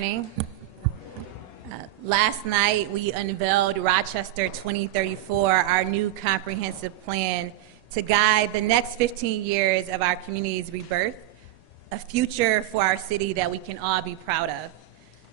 morning. Last night, we unveiled Rochester 2034, our new comprehensive plan to guide the next 15 years of our community's rebirth, a future for our city that we can all be proud of.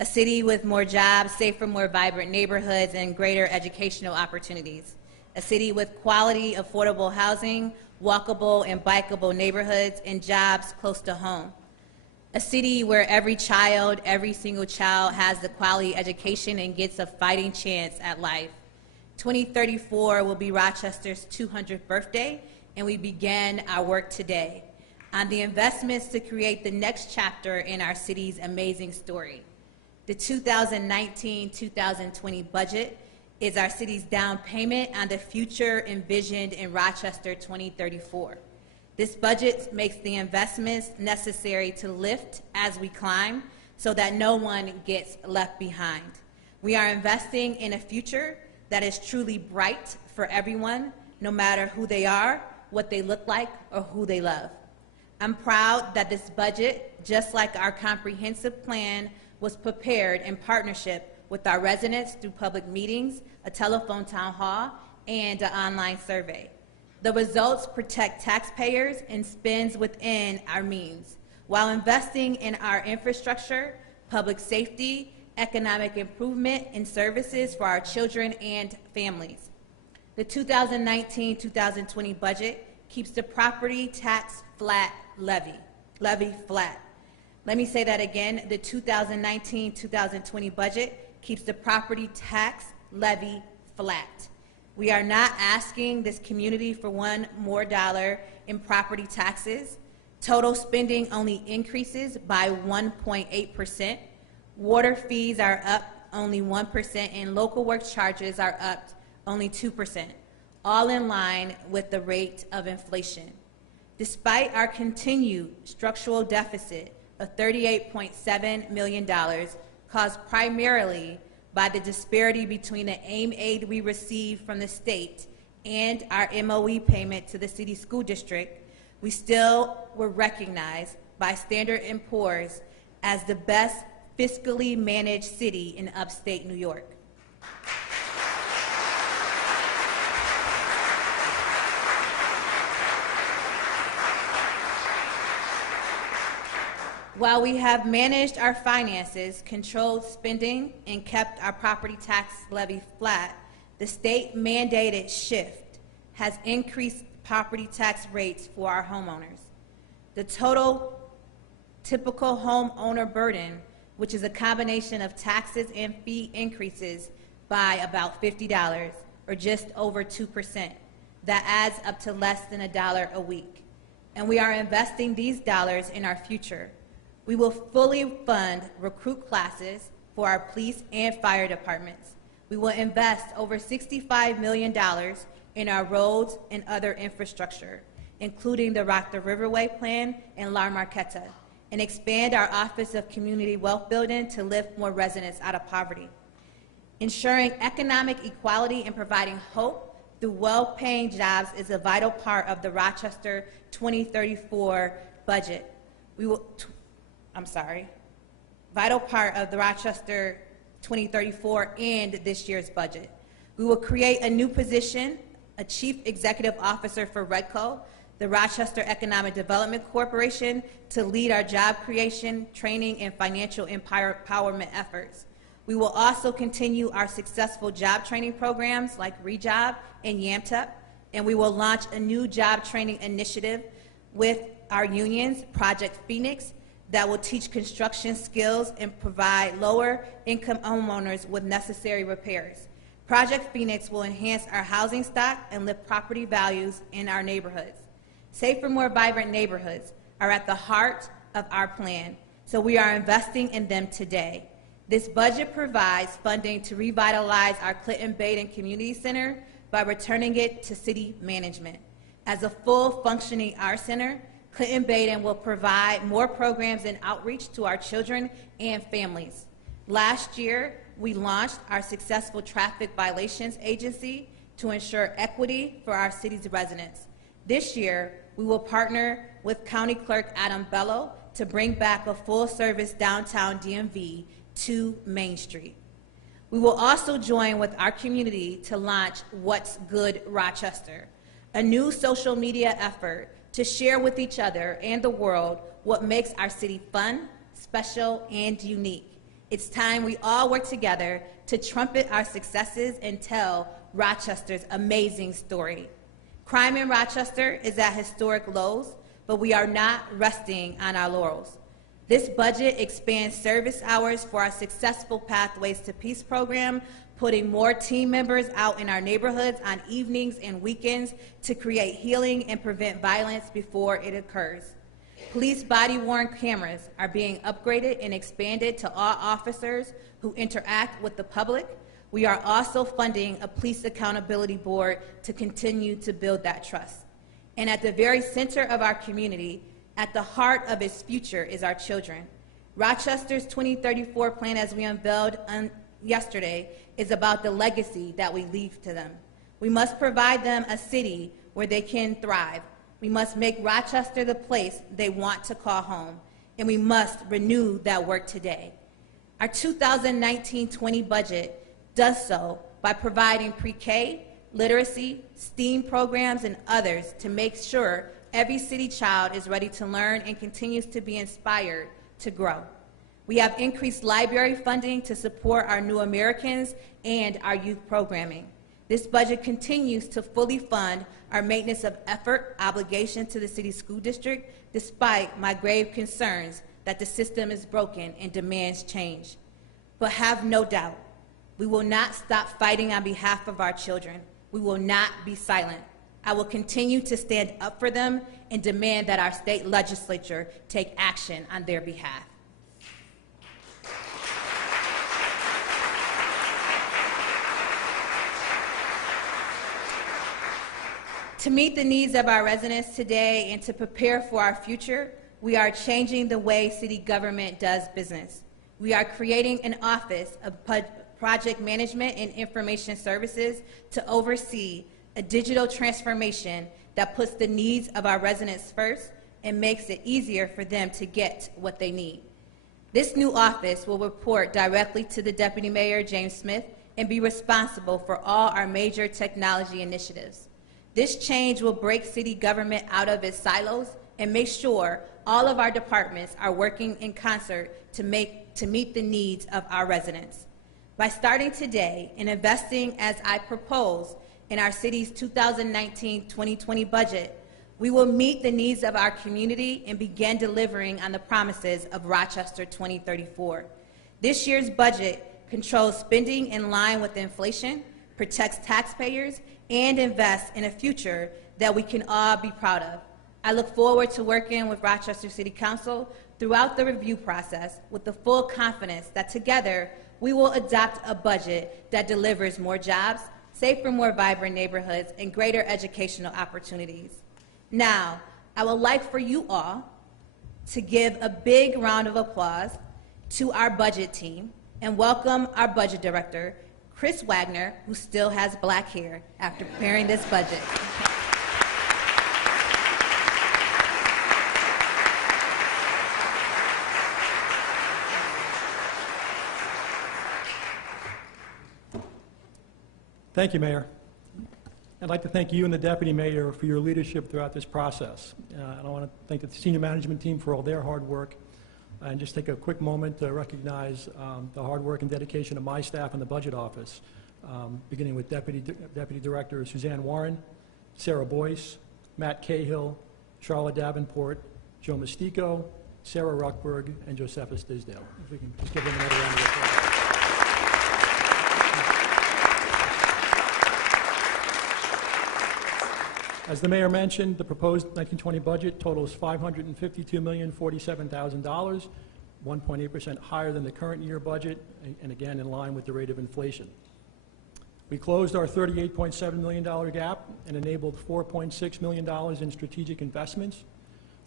A city with more jobs, safer, more vibrant neighborhoods, and greater educational opportunities. A city with quality, affordable housing, walkable and bikeable neighborhoods, and jobs close to home. A city where every single child has the quality education and gets a fighting chance at life. 2034 will be Rochester's 200th birthday, and we began our work today on the investments to create the next chapter in our city's amazing story. The 2019-2020 budget is our city's down payment on the future envisioned in Rochester 2034. This budget makes the investments necessary to lift as we climb so that no one gets left behind. We are investing in a future that is truly bright for everyone, no matter who they are, what they look like, or who they love. I'm proud that this budget, just like our comprehensive plan, was prepared in partnership with our residents through public meetings, a telephone town hall, and an online survey. The results protect taxpayers and spends within our means, while investing in our infrastructure, public safety, economic improvement, and services for our children and families. The 2019-2020 budget keeps the property tax levy flat. Let me say that again. The 2019-2020 budget keeps the property tax levy flat. We are not asking this community for one more dollar in property taxes. Total spending only increases by 1.8%. Water fees are up only 1%, and local work charges are up only 2%, all in line with the rate of inflation. Despite our continued structural deficit of $38.7 million, caused primarily by the disparity between the AIM aid we receive from the state and our MOE payment to the city school district, we still were recognized by Standard & Poor's as the best fiscally managed city in upstate New York. While we have managed our finances, controlled spending, and kept our property tax levy flat, the state-mandated shift has increased property tax rates for our homeowners. The total typical homeowner burden, which is a combination of taxes and fee increases by about $50, or just over 2%. That adds up to less than $1 a week. And we are investing these dollars in our future. We will fully fund recruit classes for our police and fire departments. We will invest over $65 million in our roads and other infrastructure, including the Rock the Riverway Plan and La Marqueta, and expand our Office of Community Wealth Building to lift more residents out of poverty. Ensuring economic equality and providing hope through well-paying jobs is a vital part of the Rochester 2034 budget. Vital part of the Rochester 2034 and this year's budget. We will create a new position, a Chief Executive Officer for REDCO, the Rochester Economic Development Corporation, to lead our job creation, training, and financial empowerment efforts. We will also continue our successful job training programs like ReJob and YAMTEP, and we will launch a new job training initiative with our unions, Project Phoenix, that will teach construction skills and provide lower-income homeowners with necessary repairs. Project Phoenix will enhance our housing stock and lift property values in our neighborhoods. Safer, more vibrant neighborhoods are at the heart of our plan, so we are investing in them today. This budget provides funding to revitalize our Clinton-Baden Community Center by returning it to city management. As a full functioning art center, Clinton-Baden will provide more programs and outreach to our children and families. Last year, we launched our successful traffic violations agency to ensure equity for our city's residents. This year, we will partner with County Clerk Adam Bello to bring back a full-service downtown DMV to Main Street. We will also join with our community to launch What's Good Rochester, a new social media effort to share with each other and the world what makes our city fun, special, and unique. It's time we all work together to trumpet our successes and tell Rochester's amazing story. Crime in Rochester is at historic lows, but we are not resting on our laurels. This budget expands service hours for our successful Pathways to Peace program, putting more team members out in our neighborhoods on evenings and weekends to create healing and prevent violence before it occurs. Police body-worn cameras are being upgraded and expanded to all officers who interact with the public. We are also funding a police accountability board to continue to build that trust. And at the very center of our community, at the heart of its future, is our children. Rochester's 2034 plan, as we unveiled yesterday, is about the legacy that we leave to them. We must provide them a city where they can thrive. We must make Rochester the place they want to call home, and we must renew that work today. Our 2019-20 budget does so by providing pre-K, literacy, STEAM programs, and others to make sure every city child is ready to learn and continues to be inspired to grow. We have increased library funding to support our New Americans and our youth programming. This budget continues to fully fund our maintenance of effort obligation to the city school district, despite my grave concerns that the system is broken and demands change. But have no doubt, we will not stop fighting on behalf of our children. We will not be silent. I will continue to stand up for them and demand that our state legislature take action on their behalf. To meet the needs of our residents today and to prepare for our future, we are changing the way city government does business. We are creating an office of project management and information services to oversee a digital transformation that puts the needs of our residents first and makes it easier for them to get what they need. This new office will report directly to the Deputy Mayor, James Smith, and be responsible for all our major technology initiatives. This change will break city government out of its silos and make sure all of our departments are working in concert to meet the needs of our residents. By starting today and investing as I propose in our city's 2019-2020 budget, we will meet the needs of our community and begin delivering on the promises of Rochester 2034. This year's budget controls spending in line with inflation, protects taxpayers, and invests in a future that we can all be proud of. I look forward to working with Rochester City Council throughout the review process with the full confidence that together we will adopt a budget that delivers more jobs, safer, more vibrant neighborhoods, and greater educational opportunities. Now, I would like for you all to give a big round of applause to our budget team and welcome our budget director, Chris Wagner, who still has black hair after preparing this budget. Thank you, Mayor. I'd like to thank you and the Deputy Mayor for your leadership throughout this process. And I want to thank the senior management team for all their hard work. And just take a quick moment to recognize the hard work and dedication of my staff in the Budget Office, beginning with Deputy Director Suzanne Warren, Sarah Boyce, Matt Cahill, Charlotte Davenport, Joe Mistico, Sarah Ruckberg, and Josephus Disdale. If we can just give them another round of applause. As the Mayor mentioned, the proposed 1920 budget totals $552,047,000, 1.8% higher than the current year budget, and again in line with the rate of inflation. We closed our $38.7 million gap and enabled $4.6 million in strategic investments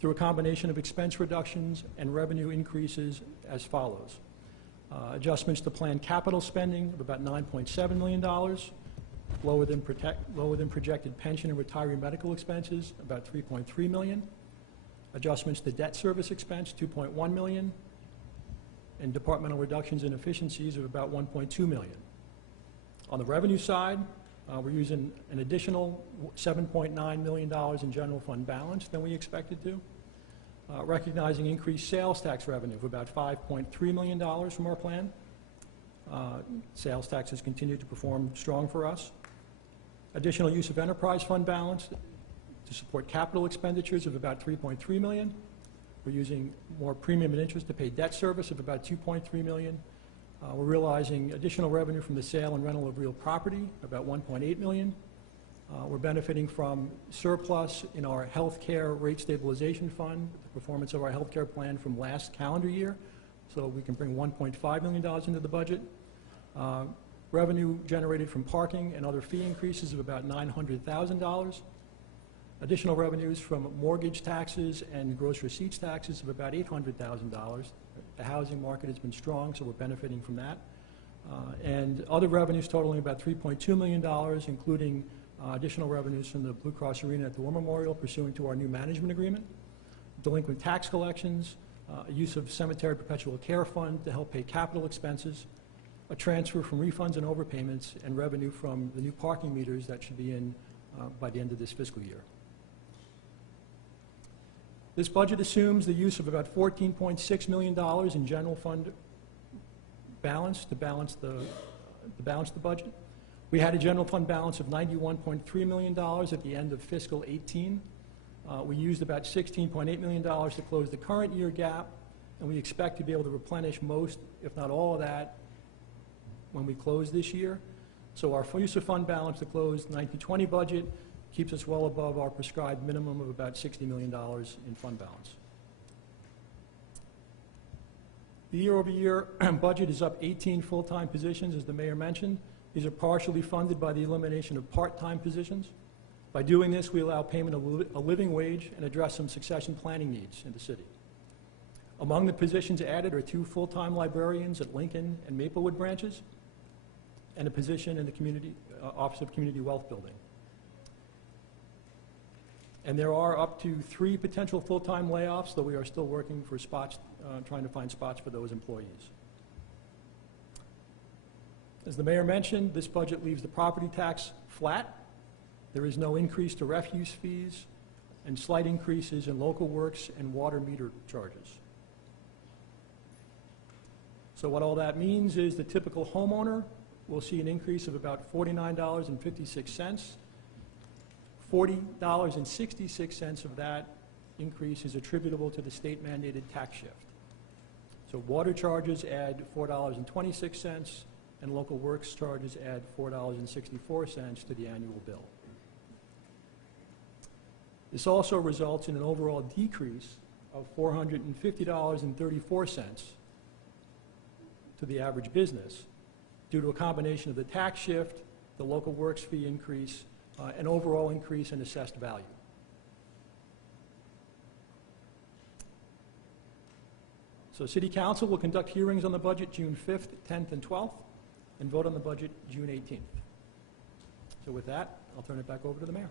through a combination of expense reductions and revenue increases as follows. Adjustments to planned capital spending of about $9.7 million, lower than projected pension and retiree medical expenses, about $3.3 million. Adjustments to debt service expense, $2.1 million, and departmental reductions in efficiencies of about $1.2 million. On the revenue side, we're using an additional $7.9 million in general fund balance than we expected to, recognizing increased sales tax revenue of about $5.3 million from our plan. Sales taxes continue to perform strong for us. Additional use of enterprise fund balance to support capital expenditures of about $3.3 million. We're using more premium and interest to pay debt service of about $2.3 million. We're realizing additional revenue from the sale and rental of real property, about $1.8 million. We're benefiting from surplus in our healthcare rate stabilization fund, the performance of our healthcare plan from last calendar year, so we can bring $1.5 million into the budget. Revenue generated from parking and other fee increases of about $900,000. Additional revenues from mortgage taxes and gross receipts taxes of about $800,000. The housing market has been strong, so we're benefiting from that. And other revenues totaling about $3.2 million, including additional revenues from the Blue Cross Arena at the War Memorial pursuant to our new management agreement, delinquent tax collections, use of cemetery perpetual care fund to help pay capital expenses, a transfer from refunds and overpayments, and revenue from the new parking meters that should be in by the end of this fiscal year. This budget assumes the use of about $14.6 million in general fund balance to balance the budget. We had a general fund balance of $91.3 million at the end of fiscal 18. We used about $16.8 million to close the current year gap, and we expect to be able to replenish most, if not all of that, when we close this year. So our use of fund balance to close 19-20 budget keeps us well above our prescribed minimum of about $60 million in fund balance. The year-over-year budget is up 18 full-time positions, as the mayor mentioned. These are partially funded by the elimination of part-time positions. By doing this, we allow payment of a living wage and address some succession planning needs in the city. Among the positions added are 2 full-time librarians at Lincoln and Maplewood branches, and a position in the community Office of Community Wealth Building. And there are up to 3 potential full-time layoffs, though we are still working for spots, trying to find spots for those employees. As the mayor mentioned, this budget leaves the property tax flat. There is no increase to refuse fees and slight increases in local works and water meter charges. So what all that means is the typical homeowner will see an increase of about $49.56. $40.66 of that increase is attributable to the state-mandated tax shift. So water charges add $4.26, and local works charges add $4.64 to the annual bill. This also results in an overall decrease of $450.34 to the average business due to a combination of the tax shift, the local works fee increase, an overall increase in assessed value. So City Council will conduct hearings on the budget June 5th, 10th, and 12th, and vote on the budget June 18th. So with that, I'll turn it back over to the mayor.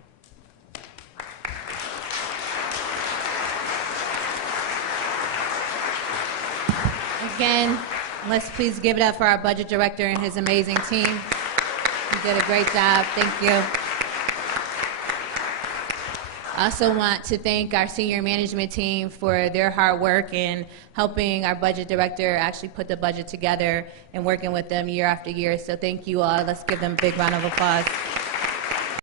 Again, let's please give it up for our budget director and his amazing team. You did a great job. Thank you. I also want to thank our senior management team for their hard work in helping our budget director actually put the budget together and working with them year after year. So thank you all. Let's give them a big round of applause.